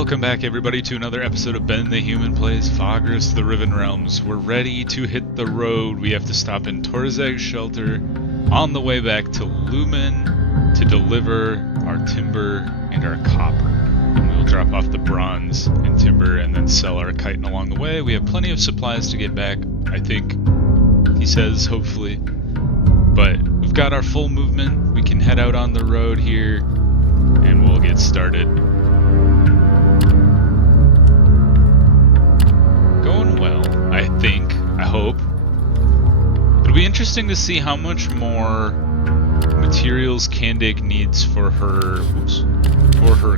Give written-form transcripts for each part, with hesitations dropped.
Welcome back, everybody, to another episode of Ben the Human Plays Vagrus, the Riven Realms. We're ready to hit the road. We have to stop in Tor'Zag's shelter on the way back to Lumen to deliver our timber and our copper. And we'll drop off the bronze and timber and then sell our chitin along the way. We have plenty of supplies to get back, I think, he says, hopefully. But we've got our full movement. We can head out on the road here and we'll get started. Going well, I think, I hope. It'll be interesting to see how much more materials Candig needs for her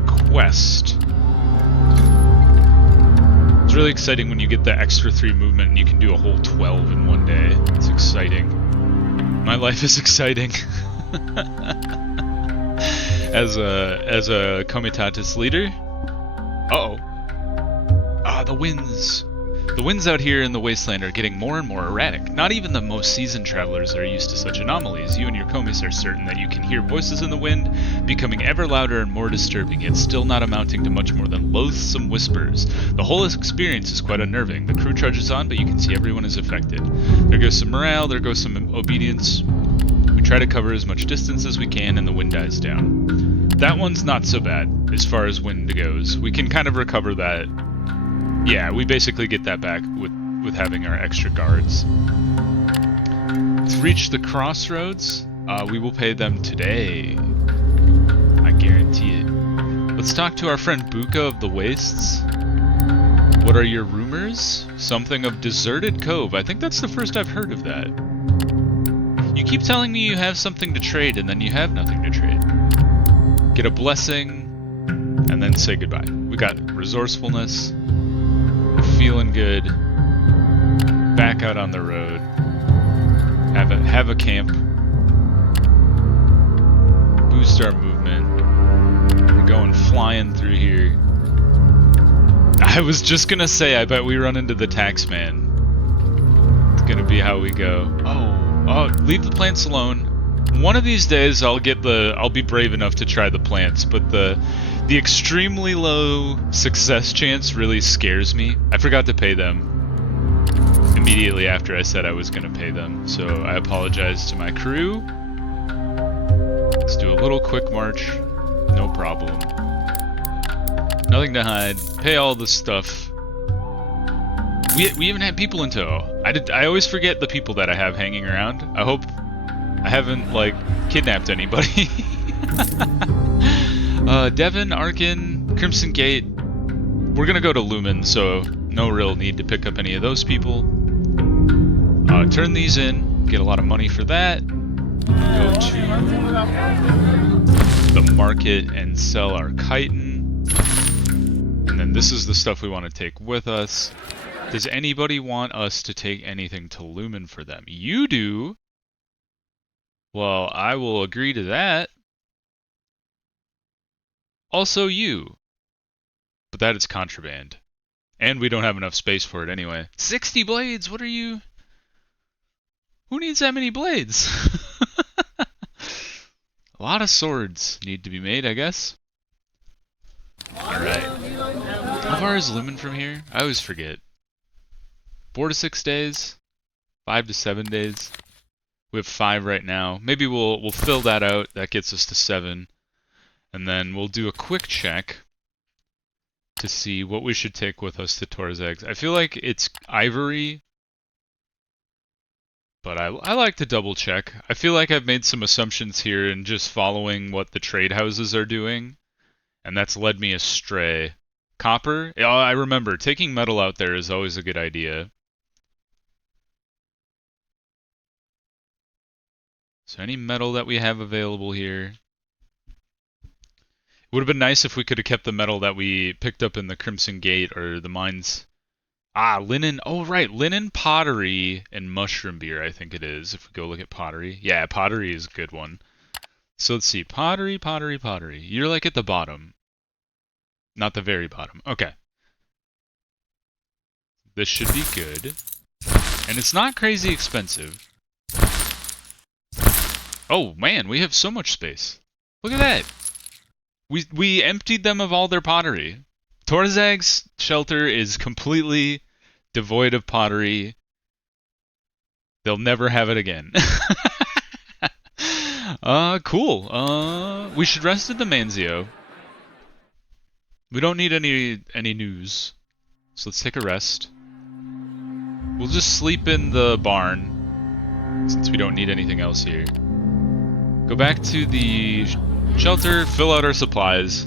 quest. It's really exciting when you get the extra 3 movement and you can do a whole 12 in one day. It's exciting. My life is exciting. as a Comitatus leader. Uh-oh. Ah, the winds. The winds out here in the wasteland are getting more and more erratic. Not even the most seasoned travelers are used to such anomalies. You and your commies are certain that you can hear voices in the wind, becoming ever louder and more disturbing, yet still not amounting to much more than loathsome whispers. The whole experience is quite unnerving. The crew trudges on, but you can see everyone is affected. There goes some morale, there goes some obedience. We try to cover as much distance as we can, and the wind dies down. That one's not so bad, as far as wind goes. We can kind of recover that. Yeah, we basically get that back with having our extra guards. To reach the crossroads, we will pay them today. I guarantee it. Let's talk to our friend Buka of the Wastes. What are your rumors? Something of Deserted Cove. I think that's the first I've heard of that. You keep telling me you have something to trade, and then you have nothing to trade. Get a blessing, and then say goodbye. We got resourcefulness. Feeling good. Back out on the road. Have a camp. Boost our movement. We're going flying through here. I was just gonna say, I bet we run into the tax man. It's gonna be how we go. Oh, leave the plants alone. One of these days I'll be brave enough to try the plants, but the extremely low success chance really scares me. I forgot to pay them immediately after I said I was going to pay them, so I apologize to my crew. Let's do a little quick march. No problem. Nothing to hide. Pay all the stuff. We even had people in tow. I always forget the people that I have hanging around. I hope I haven't, like, kidnapped anybody. Devon, Arken, Crimson Gate. We're gonna go to Lumen, so no real need to pick up any of those people. Turn these in, get a lot of money for that. Go to the market and sell our chitin. And then this is the stuff we want to take with us. Does anybody want us to take anything to Lumen for them? You do! Well, I will agree to that. Also you. But that is contraband. And we don't have enough space for it anyway. 60 blades! What are you... Who needs that many blades? A lot of swords need to be made, I guess. Alright. How far is Lumen from here? I always forget. 4 to 6 days? 5 to 7 days? We have 5 right now. Maybe we'll fill that out. That gets us to 7. And then we'll do a quick check to see what we should take with us to Tor'Zag's. I feel like it's ivory, but I like to double check. I feel like I've made some assumptions here and just following what the trade houses are doing, and that's led me astray. Copper? Oh, I remember. Taking metal out there is always a good idea. So any metal that we have available here. It would have been nice if we could have kept the metal that we picked up in the Crimson Gate or the mines. Ah, linen. Oh, right. Linen, pottery, and mushroom beer, I think it is, if we go look at pottery. Yeah, pottery is a good one. So let's see. Pottery, pottery, pottery. You're like at the bottom. Not the very bottom. Okay. This should be good. And it's not crazy expensive. Oh, man, we have so much space. Look at that. We emptied them of all their pottery. Tor'Zag's shelter is completely devoid of pottery. They'll never have it again. Cool. We should rest at the Manzio. We don't need any news. So let's take a rest. We'll just sleep in the barn, since we don't need anything else here. Go back to the shelter, fill out our supplies.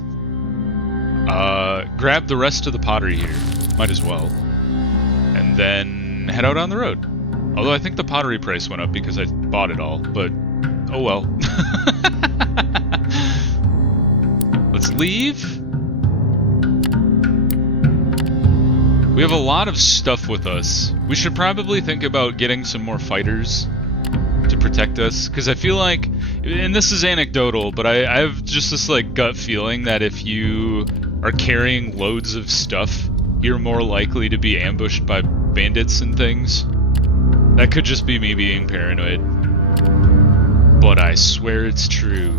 Grab the rest of the pottery here. Might as well. And then head out on the road. Although I think the pottery price went up because I bought it all, but oh well. Let's leave. We have a lot of stuff with us. We should probably think about getting some more fighters to protect us, because I feel like, and this is anecdotal, but I have just this like gut feeling that if you are carrying loads of stuff, you're more likely to be ambushed by bandits and things. That could just be me being paranoid, but I swear it's true.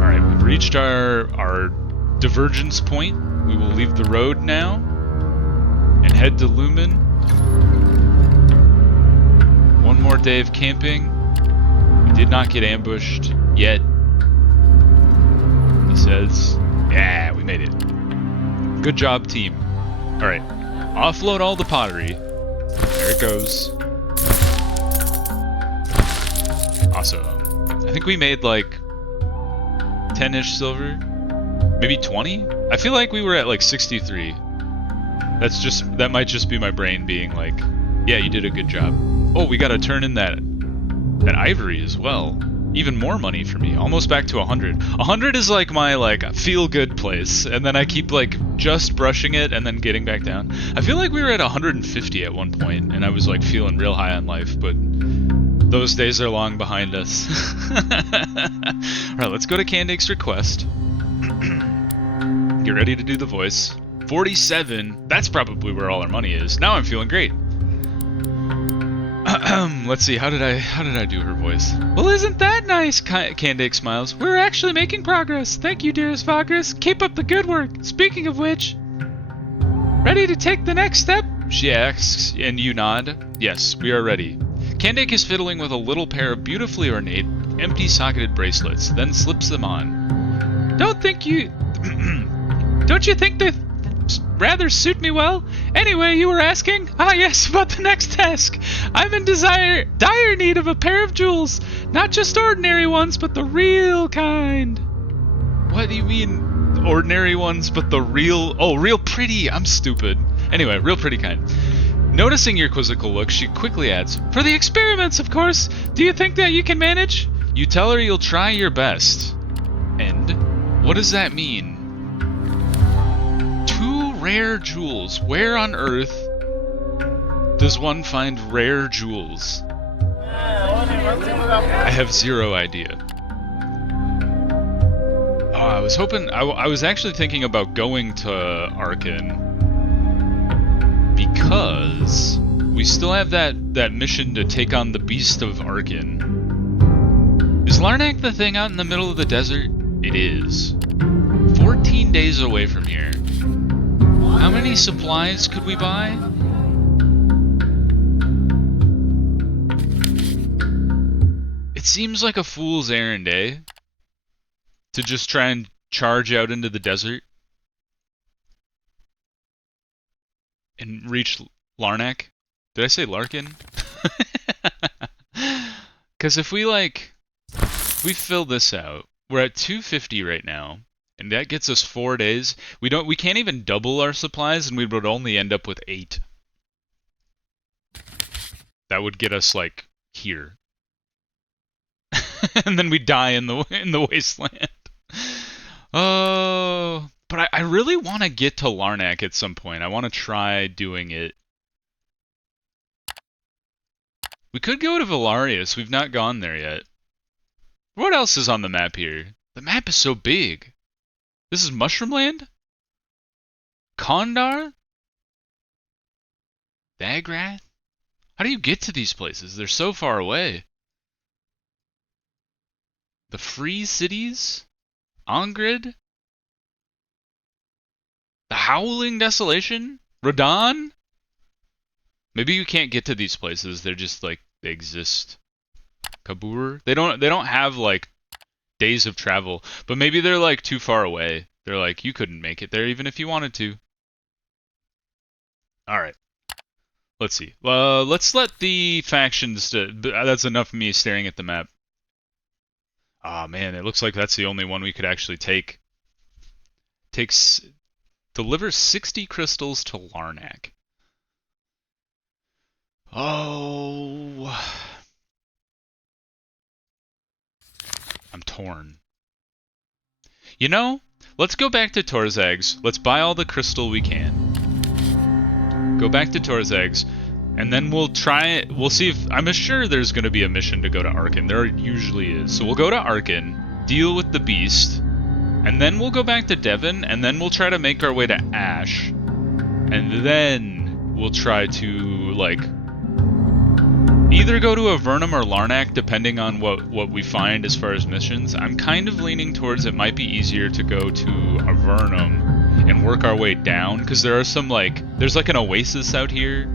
Alright, we've reached our divergence point. We will leave the road now and head to Lumen. One more day of camping. We did not get ambushed yet. He says, yeah, we made it. Good job, team. Alright, offload all the pottery. There it goes. Awesome. I think we made like 10-ish silver. Maybe 20? I feel like we were at like 63. That might just be my brain being like, yeah, you did a good job. Oh, we gotta turn in that ivory as well. Even more money for me. Almost back to 100. 100 is like my like feel-good place, and then I keep like just brushing it and then getting back down. I feel like we were at 150 at one point, and I was like feeling real high on life, but those days are long behind us. Alright, let's go to Candake's request. Get ready to do the voice. 47. That's probably where all our money is. Now I'm feeling great. Let's see. How did I do her voice? Well, isn't that nice? Candake smiles. We're actually making progress. Thank you, dearest Vagrus. Keep up the good work. Speaking of which, ready to take the next step? She asks, and you nod. Yes, we are ready. Candake is fiddling with a little pair of beautifully ornate, empty-socketed bracelets, then slips them on. Don't you think they rather suit me well? Anyway, you were asking? Ah, yes, about the next task. I'm in dire need of a pair of jewels. Not just ordinary ones, but the real kind. What do you mean, ordinary ones, but the real... Oh, real pretty. I'm stupid. Anyway, real pretty kind. Noticing your quizzical look, she quickly adds, for the experiments, of course. Do you think that you can manage? You tell her you'll try your best. And what does that mean? 2 rare jewels. Where on earth does one find rare jewels? I have zero idea. Oh, I was hoping... I was actually thinking about going to Arken, because we still have that mission to take on the Beast of Arken. Is Larnak the thing out in the middle of the desert? It is. 14 days away from here. How many supplies could we buy? It seems like a fool's errand, eh? To just try and charge out into the desert and reach Larnak. Did I say Larkin? Because if we fill this out, we're at 250 right now, and that gets us 4 days. We can't even double our supplies, and we would only end up with 8. That would get us like here. And then we die in the wasteland. Oh, but I really want to get to Larnak at some point. I want to try doing it. We could go to Valarius. We've not gone there yet. What else is on the map here? The map is so big. This is Mushroomland? Kondar? Dagrath? How do you get to these places? They're so far away. The Free Cities? Ongrid? The Howling Desolation? Radon? Maybe you can't get to these places. They're just like they exist. Kabur? They don't have like days of travel, but maybe they're like too far away. They're like you couldn't make it there even if you wanted to. All right. Let's see. Let's let the factions. That's enough of me staring at the map. Ah, man, it looks like that's the only one we could actually take. Delivers 60 crystals to Larnak. Oh, I'm torn. You know, let's go back to Tor'Zag's. Let's buy all the crystal we can. Go back to Tor'Zag's. And then we'll try it. We'll see if... I'm sure there's going to be a mission to go to Arken. There usually is. So we'll go to Arken, deal with the Beast, and then we'll go back to Devon, and then we'll try to make our way to Ash. And then we'll try to, like... either go to Avernum or Larnak, depending on what we find as far as missions. I'm kind of leaning towards it might be easier to go to Avernum and work our way down, because there are some, like... there's like an oasis out here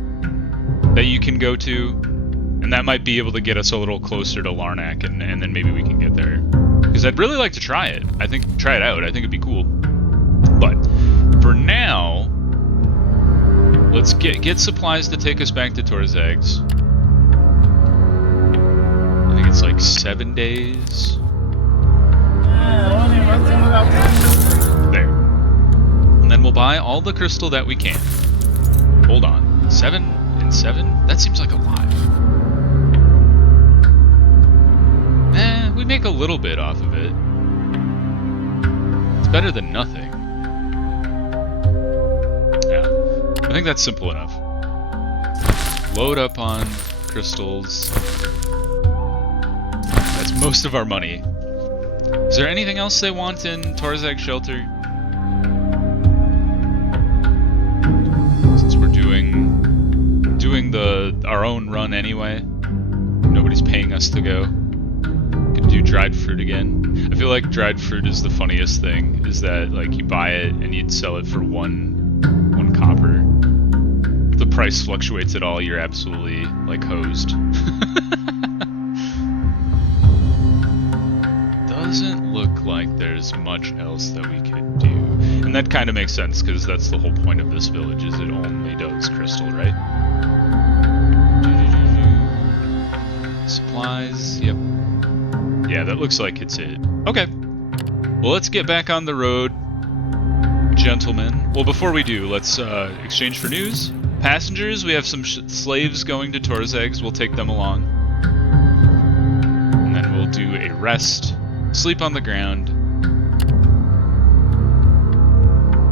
that you can go to, and that might be able to get us a little closer to Larnak, and then maybe we can get there. Because I'd really like to try it. Try it out. I think it'd be cool. But for now, let's get supplies to take us back to Tor'Zag's. I think it's like 7 days. There. And then we'll buy all the crystal that we can. Hold on. 7? 7? That seems like a lot. We make a little bit off of it. It's better than nothing. Yeah, I think that's simple enough. Load up on crystals. That's most of our money. Is there anything else they want in Tor'Zag Shelter? Since we're doing our own run anyway. Nobody's paying us to go. Could do dried fruit again. I feel like dried fruit is the funniest thing, is that like you buy it and you'd sell it for one copper. If the price fluctuates at all, you're absolutely like hosed. Doesn't look like there's much else that we could do. And that kind of makes sense, because that's the whole point of this village, is it only does crystal, right? Supplies, yep. Yeah, that looks like it's it. Okay. Well, let's get back on the road, gentlemen. Well, before we do, let's exchange for news. Passengers, we have some slaves going to Tor'Zag's. We'll take them along. And then we'll do a rest. Sleep on the ground.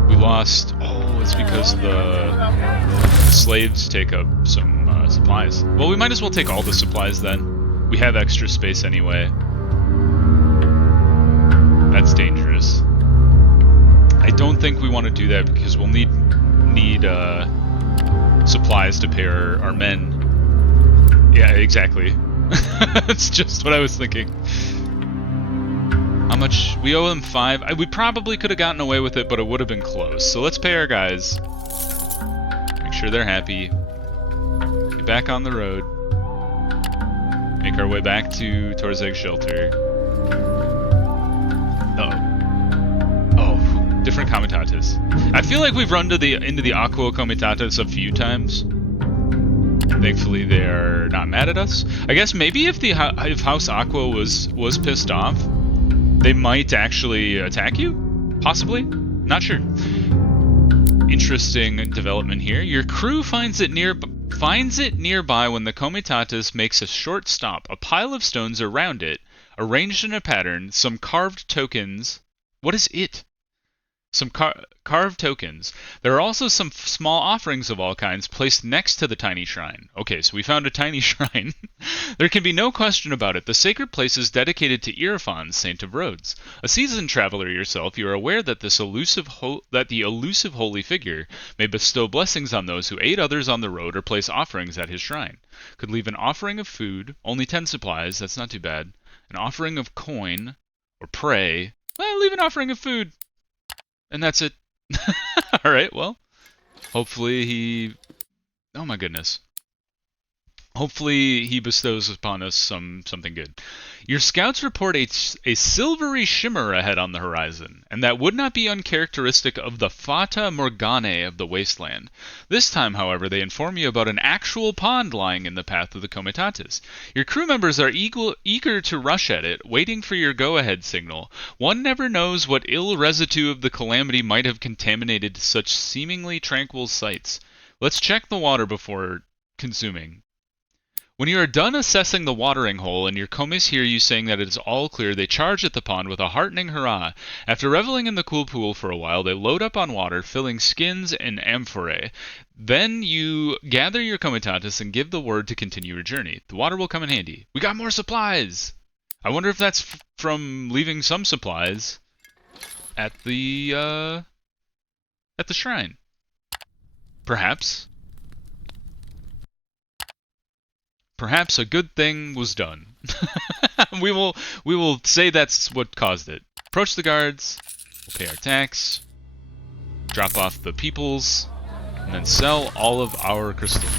We lost... oh, it's because the slaves take up some supplies. Well, we might as well take all the supplies then. We have extra space anyway. That's dangerous. I don't think we want to do that, because we'll need supplies to pay our men. Yeah, exactly. That's just what I was thinking. How much? We owe them 5. We probably could have gotten away with it, but it would have been close. So let's pay our guys. Make sure they're happy. Get back on the road. Make our way back to Tor'Zag Shelter. Oh, different Comitatus. I feel like we've run into the Aqua Comitatus a few times. Thankfully, they're not mad at us. I guess maybe if House Aqua was pissed off, they might actually attack you? Possibly? Not sure. Interesting development here. Your crew finds it nearby when the Comitatus makes a short stop. A pile of stones around it, arranged in a pattern, some carved tokens. What is it? Some carved tokens. There are also some small offerings of all kinds placed next to the tiny shrine. Okay, so we found a tiny shrine. There can be no question about it. The sacred place is dedicated to Irfan, Saint of Roads. A seasoned traveler yourself, you are aware that the elusive holy figure may bestow blessings on those who aid others on the road or place offerings at his shrine. Could leave an offering of food, only 10 supplies, that's not too bad. An offering of coin, or prey. Well, leave an offering of food. And that's it. Alright, well, hopefully he... Oh my goodness. Hopefully he bestows upon us something good. Your scouts report a silvery shimmer ahead on the horizon, and that would not be uncharacteristic of the Fata Morganae of the wasteland. This time, however, they inform you about an actual pond lying in the path of the Comitatus. Your crew members are eager to rush at it, waiting for your go-ahead signal. One never knows what ill residue of the calamity might have contaminated such seemingly tranquil sites. Let's check the water before consuming. When you are done assessing the watering hole and your commies hear you saying that it is all clear, they charge at the pond with a heartening hurrah. After reveling in the cool pool for a while, they load up on water, filling skins and amphorae. Then you gather your comitatus and give the word to continue your journey. The water will come in handy. We got more supplies! I wonder if that's from leaving some supplies at the shrine. Perhaps. Perhaps a good thing was done. we will say that's what caused it. Approach the guards, we'll pay our tax, drop off the peoples, and then sell all of our crystal.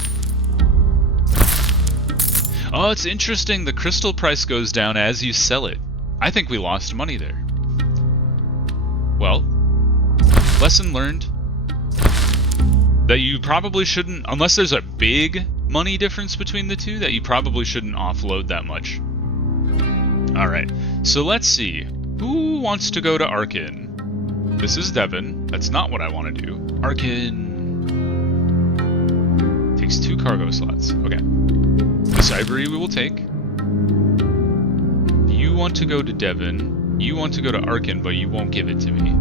Oh, it's interesting. The crystal price goes down as you sell it. I think we lost money there. Well, lesson learned. That you probably shouldn't, unless there's a big money difference between the two, that you probably shouldn't offload that much. Alright, so let's see. Who wants to go to Arken? This is Devin. That's not what I want to do. Arken takes 2 cargo slots. Okay. This ivory we will take. You want to go to Devin. You want to go to Arken, but you won't give it to me.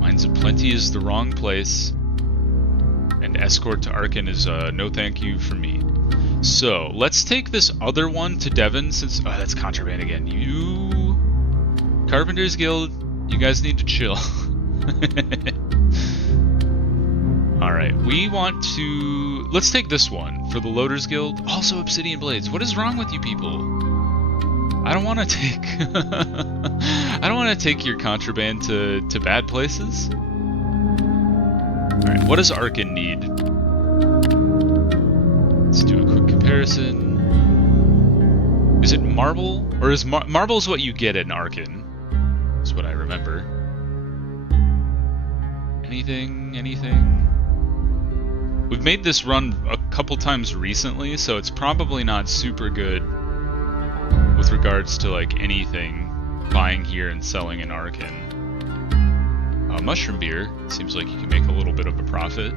Mines of Plenty is the wrong place. And escort to Arken is no thank you for me. So, let's take this other one to Devon since... Oh, that's contraband again. You... Carpenter's Guild, you guys need to chill. Alright, we want to... Let's take this one for the Loader's Guild. Also Obsidian Blades. What is wrong with you people? I don't want to take... I don't want to take your contraband to bad places. Alright, what does Arken need? Let's do a quick comparison. Is it marble? Or is marble's what you get in Arken? That's what I remember. Anything? We've made this run a couple times recently, so it's probably not super good with regards to like anything buying here and selling in Arken. Mushroom beer. Seems like you can make a little bit of a profit.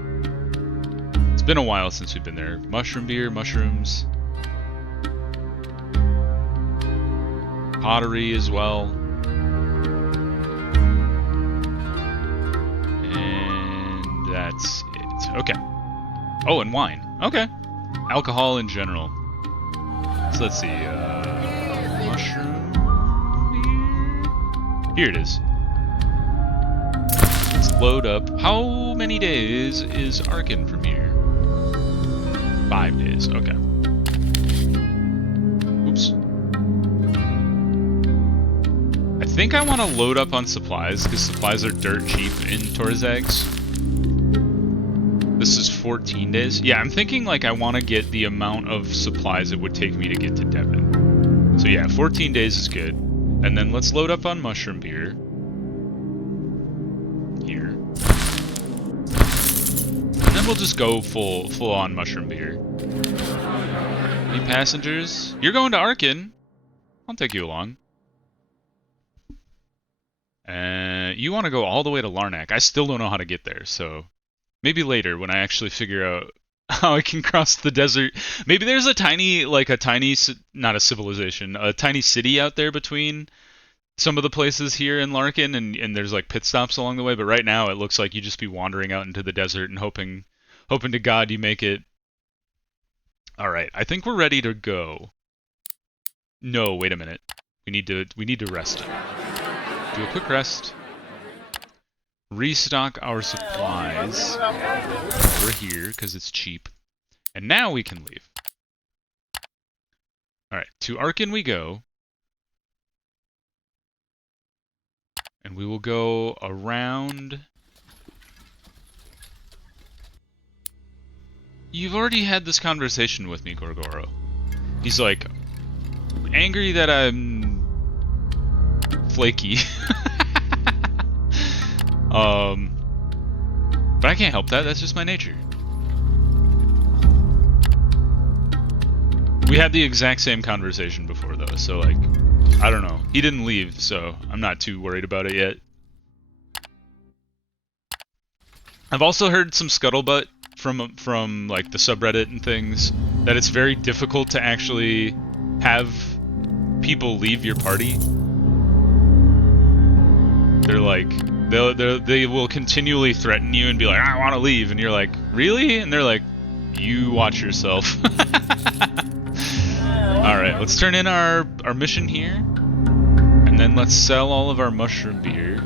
It's been a while since we've been there. Mushroom beer, mushrooms. Pottery as well. And that's it. Okay. Oh, and wine. Okay. Alcohol in general. So let's see. Mushroom beer. Here it is. Let's load up. How many days is Arken from here? 5 days. Okay. Oops. I think I want to load up on supplies, because supplies are dirt cheap in Tor'Zag's. This is 14 days. Yeah, I'm thinking like I want to get the amount of supplies it would take me to get to Devon. So yeah, 14 days is good. And then let's load up on mushroom beer. Here. And then we'll just go full on mushroom beer. Any passengers? You're going to Arken. I'll take you along. You want to go all the way to Larnak. I still don't know how to get there, so maybe later when I actually figure out how I can cross the desert. Maybe there's a tiny, not a civilization, a tiny city out there between some of the places here in Larkin, and there's like pit stops along the way, but right now it looks like you just be wandering out into the desert and hoping to God you make it. Alright, I think we're ready to go. No, wait a minute. We need to rest. Do a quick rest. Restock our supplies. We're here because it's cheap. And now we can leave. Alright, to Arken we go. And we will go around You've already had this conversation with me, Gorgoro. He's like, angry that I'm flaky. But I can't help that, that's just my nature. We had the exact same conversation before though, so like, I don't know. He didn't leave, so I'm not too worried about it yet. I've also heard some scuttlebutt from like the subreddit and things that it's very difficult to actually have people leave your party. They're like, they will continually threaten you and be like, I want to leave, and you're like, really? And they're like, you watch yourself. Alright, let's turn in our mission here, and then let's sell all of our mushroom beer.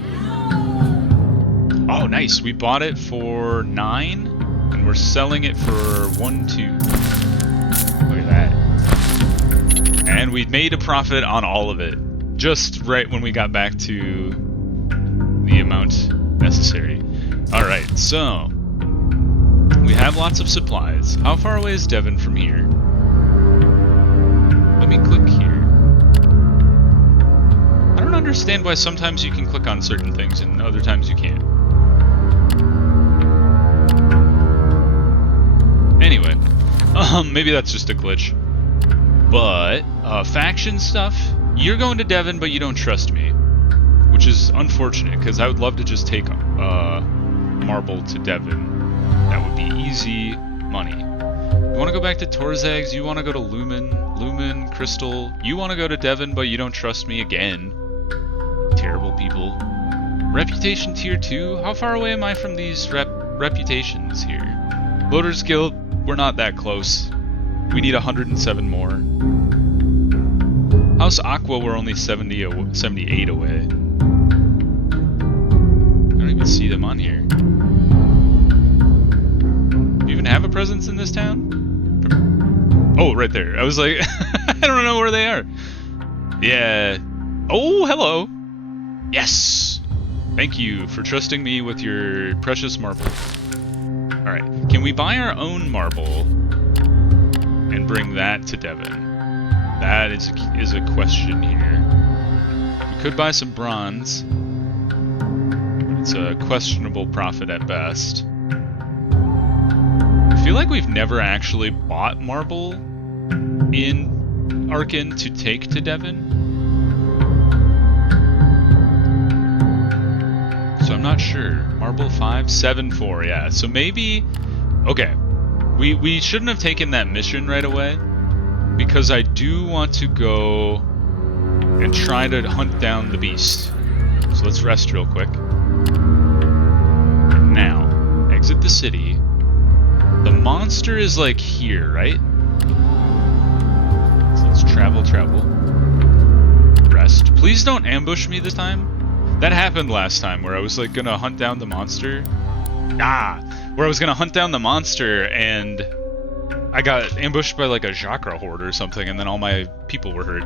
Oh, nice, we bought it for 9, and we're selling it for 1, 2. Look at that. And we made a profit on all of it, just right when we got back to the amount necessary. Alright, so we have lots of supplies. How far away is Devon from here? Let me click here. I don't understand why sometimes you can click on certain things and other times you can't. Anyway, maybe that's just a glitch. But, faction stuff, you're going to Devon but you don't trust me. Which is unfortunate, because I would love to just take Marble to Devon. That would be easy money. You want to go back to Tor'Zag's, you want to go to Lumen, Crystal. You want to go to Devon, but you don't trust me again. Terrible people. Reputation tier 2? How far away am I from these reputations here? Loaders Guild, we're not that close. We need 107 more. House Aqua, we're only 78 away. I don't even see them on here. Do you even have a presence in this town? Oh, right there. I was like, I don't know where they are. Yeah. Oh, hello. Yes. Thank you for trusting me with your precious marble. Alright. Can we buy our own marble and bring that to Devon? That is a question here. We could buy some bronze. But it's a questionable profit at best. I feel like we've never actually bought marble in Arken to take to Devon. So I'm not sure. Marble 5? 7-4, yeah. So maybe... Okay. We shouldn't have taken that mission right away, because I do want to go and try to hunt down the beast. So let's rest real quick. Now, exit the city. The monster is like here, right? So let's travel. Rest. Please don't ambush me this time. That happened last time where I was like gonna hunt down the monster. Where I was gonna hunt down the monster and I got ambushed by like a Chakra horde or something, and then all my people were hurt.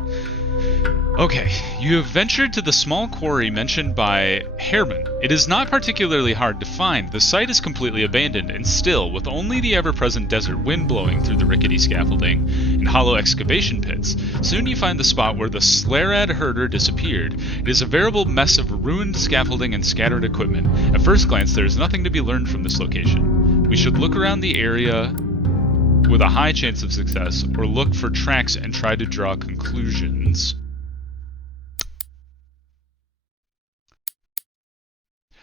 Okay, you have ventured to the small quarry mentioned by Herman. It is not particularly hard to find. The site is completely abandoned and still, with only the ever-present desert wind blowing through the rickety scaffolding and hollow excavation pits. Soon you find the spot where the Slarad herder disappeared. It is a veritable mess of ruined scaffolding and scattered equipment. At first glance, there is nothing to be learned from this location. We should look around the area with a high chance of success, or look for tracks and try to draw conclusions.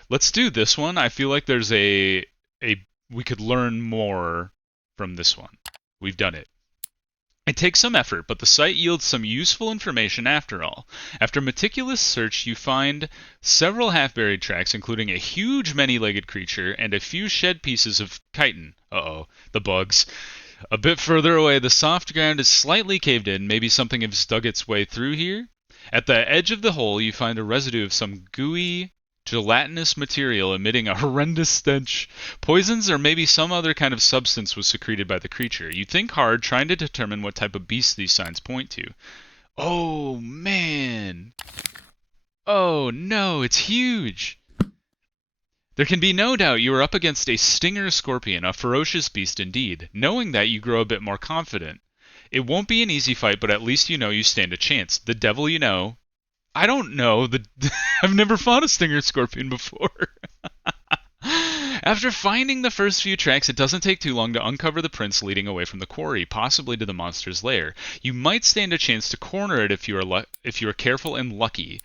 Let's do this one. I feel like there's we could learn more from this one. We've done it. It takes some effort, but the site yields some useful information after all. After meticulous search, you find several half-buried tracks, including a huge many-legged creature and a few shed pieces of chitin. Uh-oh, the bugs. A bit further away, the soft ground is slightly caved in. Maybe something has dug its way through here. At the edge of the hole, you find a residue of some gooey, gelatinous material emitting a horrendous stench. Poisons or maybe some other kind of substance was secreted by the creature. You think hard, trying to determine what type of beast these signs point to. Oh, man. Oh, no, it's huge. There can be no doubt you are up against a stinger scorpion, a ferocious beast indeed. Knowing that, you grow a bit more confident. It won't be an easy fight, but at least you know you stand a chance. The devil you know... I don't know. I've never fought a stinger scorpion before. After finding the first few tracks, it doesn't take too long to uncover the prints leading away from the quarry, possibly to the monster's lair. You might stand a chance to corner it if you are careful and lucky.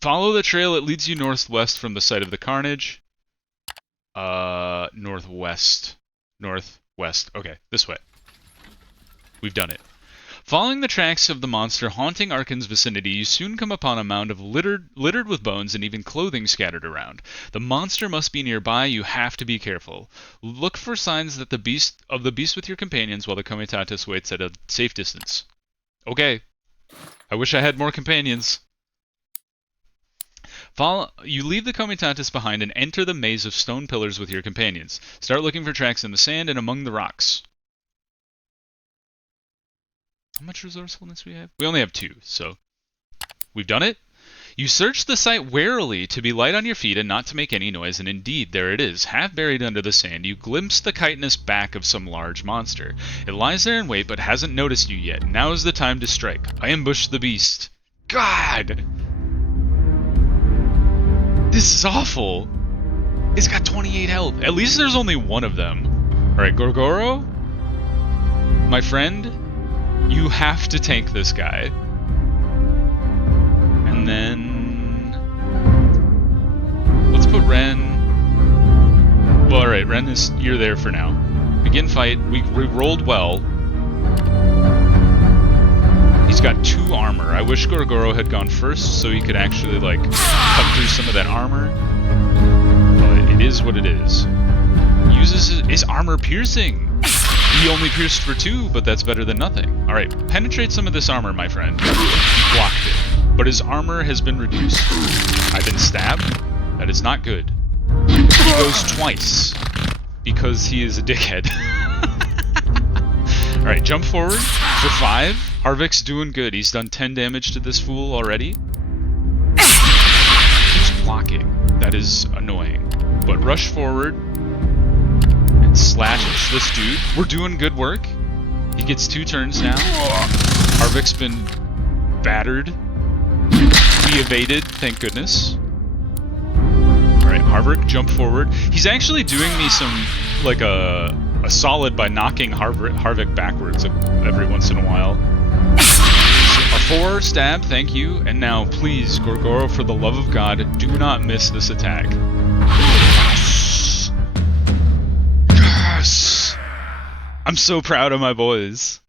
Follow the trail. It leads you northwest from the site of the carnage. Northwest. Northwest. Okay, this way. We've done it. Following the tracks of the monster haunting Arken's vicinity, you soon come upon a mound of littered with bones and even clothing scattered around. The monster must be nearby. You have to be careful. Look for signs that the beast with your companions while the Comitatus waits at a safe distance. Okay. I wish I had more companions. You leave the Comitatus behind and enter the maze of stone pillars with your companions. Start looking for tracks in the sand and among the rocks. How much resourcefulness we have? We only have 2, so we've done it. You search the site warily to be light on your feet and not to make any noise, and indeed, there it is. Half buried under the sand, you glimpse the chitinous back of some large monster. It lies there in wait, but hasn't noticed you yet. Now is the time to strike. I ambush the beast. God! This is awful. It's got 28 health. At least there's only one of them. Alright, Gorgoro? My friend? You have to tank this guy. And then... let's put Ren... well, alright, Ren is... you're there for now. Begin fight. We rolled well. He's got 2 armor. I wish Gorgoro had gone first so he could actually, like, cut through some of that armor. But it is what it is. Uses his armor piercing. He only pierced for 2, but that's better than nothing. Alright, penetrate some of this armor, my friend. He blocked it. But his armor has been reduced. I've been stabbed. That is not good. He goes twice. Because he is a dickhead. Alright, jump forward for 5. Harvik's doing good. He's done 10 damage to this fool already. Keeps blocking. That is annoying. But rush forward. Slash this dude. We're doing good work. He gets 2 turns now. Harvik's been battered. We evaded, thank goodness. Alright, Harvik, jump forward. He's actually doing me some, like a solid by knocking Harvik backwards every once in a while. A 4 stab, thank you. And now, please, Gorgoro, for the love of God, do not miss this attack. I'm so proud of my boys.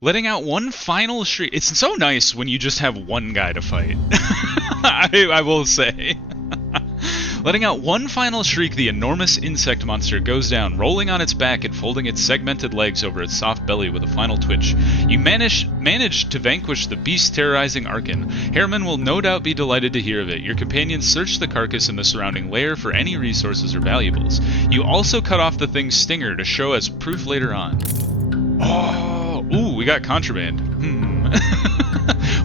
Letting out one final shriek. It's so nice when you just have one guy to fight. I will say. Letting out one final shriek, the enormous insect monster goes down, rolling on its back and folding its segmented legs over its soft belly with a final twitch. You manage to vanquish the beast terrorizing Arken. Herman will no doubt be delighted to hear of it. Your companions search the carcass and the surrounding lair for any resources or valuables. You also cut off the thing's stinger to show as proof later on. Oh, ooh, we got contraband.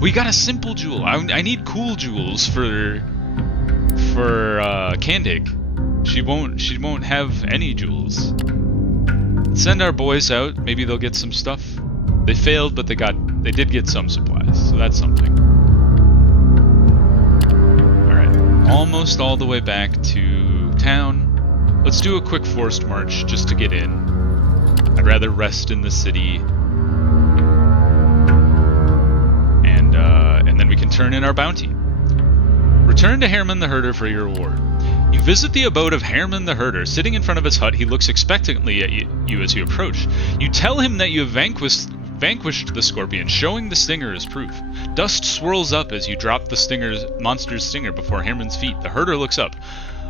We got a simple jewel. I need cool jewels for Candig. She won't have any jewels. Send our boys out. Maybe they'll get some stuff. They failed, but they did get some supplies, so that's something. Alright, almost all the way back to town. Let's do a quick forced march just to get in. I'd rather rest in the city. And then we can turn in our bounty. Return to Herman the Herder for your reward. You visit the abode of Herman the Herder. Sitting in front of his hut, he looks expectantly at you as you approach. You tell him that you have vanquished the scorpion, showing the stinger as proof. Dust swirls up as you drop the monster's stinger before Herman's feet. The herder looks up.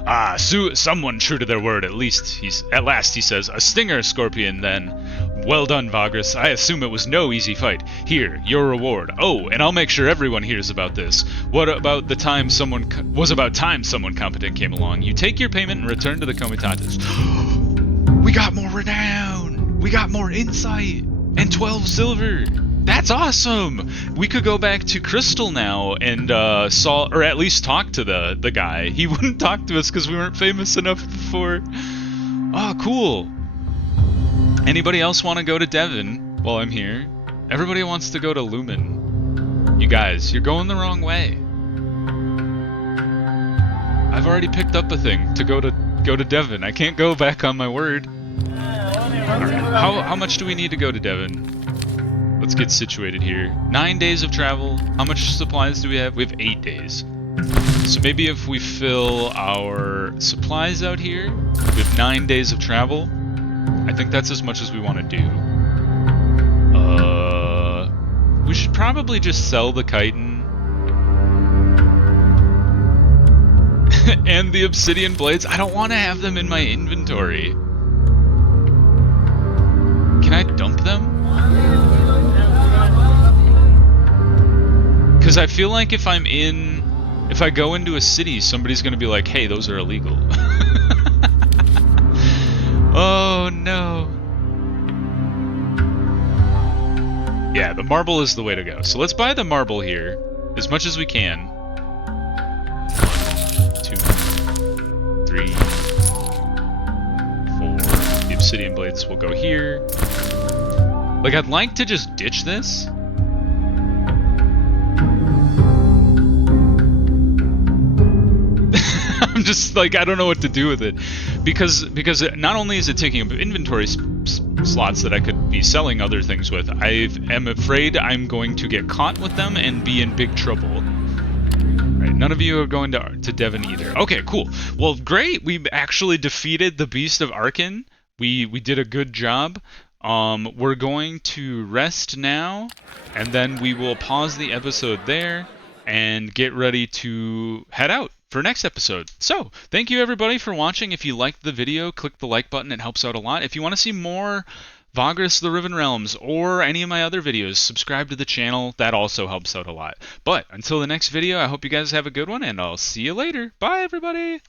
Ah, someone true to their word, at last, he says. A stinger scorpion, then. Well done, Vagrus. I assume it was no easy fight. Here, your reward. Oh, and I'll make sure everyone hears about this. What about the time someone competent came along? You take your payment and return to the Comitatus. We got more renown! We got more insight! And 12 silver! That's awesome! We could go back to Crystal now and or at least talk to the guy. He wouldn't talk to us because we weren't famous enough before. Oh, cool. Anybody else want to go to Devon while I'm here? Everybody wants to go to Lumen. You guys, you're going the wrong way. I've already picked up a thing to go to Devon. I can't go back on my word. Alright, how much do we need to go to Devon? Let's get situated here. 9 days of travel. How much supplies do we have? We have 8 days. So maybe if we fill our supplies out here with 9 days of travel, I think that's as much as we want to do. We should probably just sell the chitin. And the obsidian blades. I don't want to have them in my inventory. Can I dump them? Because I feel like if I go into a city, somebody's going to be like, hey, those are illegal. Oh, no. Yeah, the marble is the way to go. So let's buy the marble here, as much as we can. 1, 2, 3, 4. The obsidian blades will go here. Like, I'd like to just ditch this. I'm just like, I don't know what to do with it, because not only is it taking up inventory slots that I could be selling other things with, I am afraid I'm going to get caught with them and be in big trouble. Right, none of you are going to Devon either. Okay, cool. Well, great. We actually defeated the Beast of Arken. We did a good job. We're going to rest now, and then we will pause the episode there and get ready to head out for next episode. So, thank you everybody for watching. If you liked the video, click the like button. It helps out a lot. If you want to see more Vagrus the Riven Realms or any of my other videos, subscribe to the channel. That also helps out a lot. But until the next video, I hope you guys have a good one, and I'll see you later. Bye, everybody!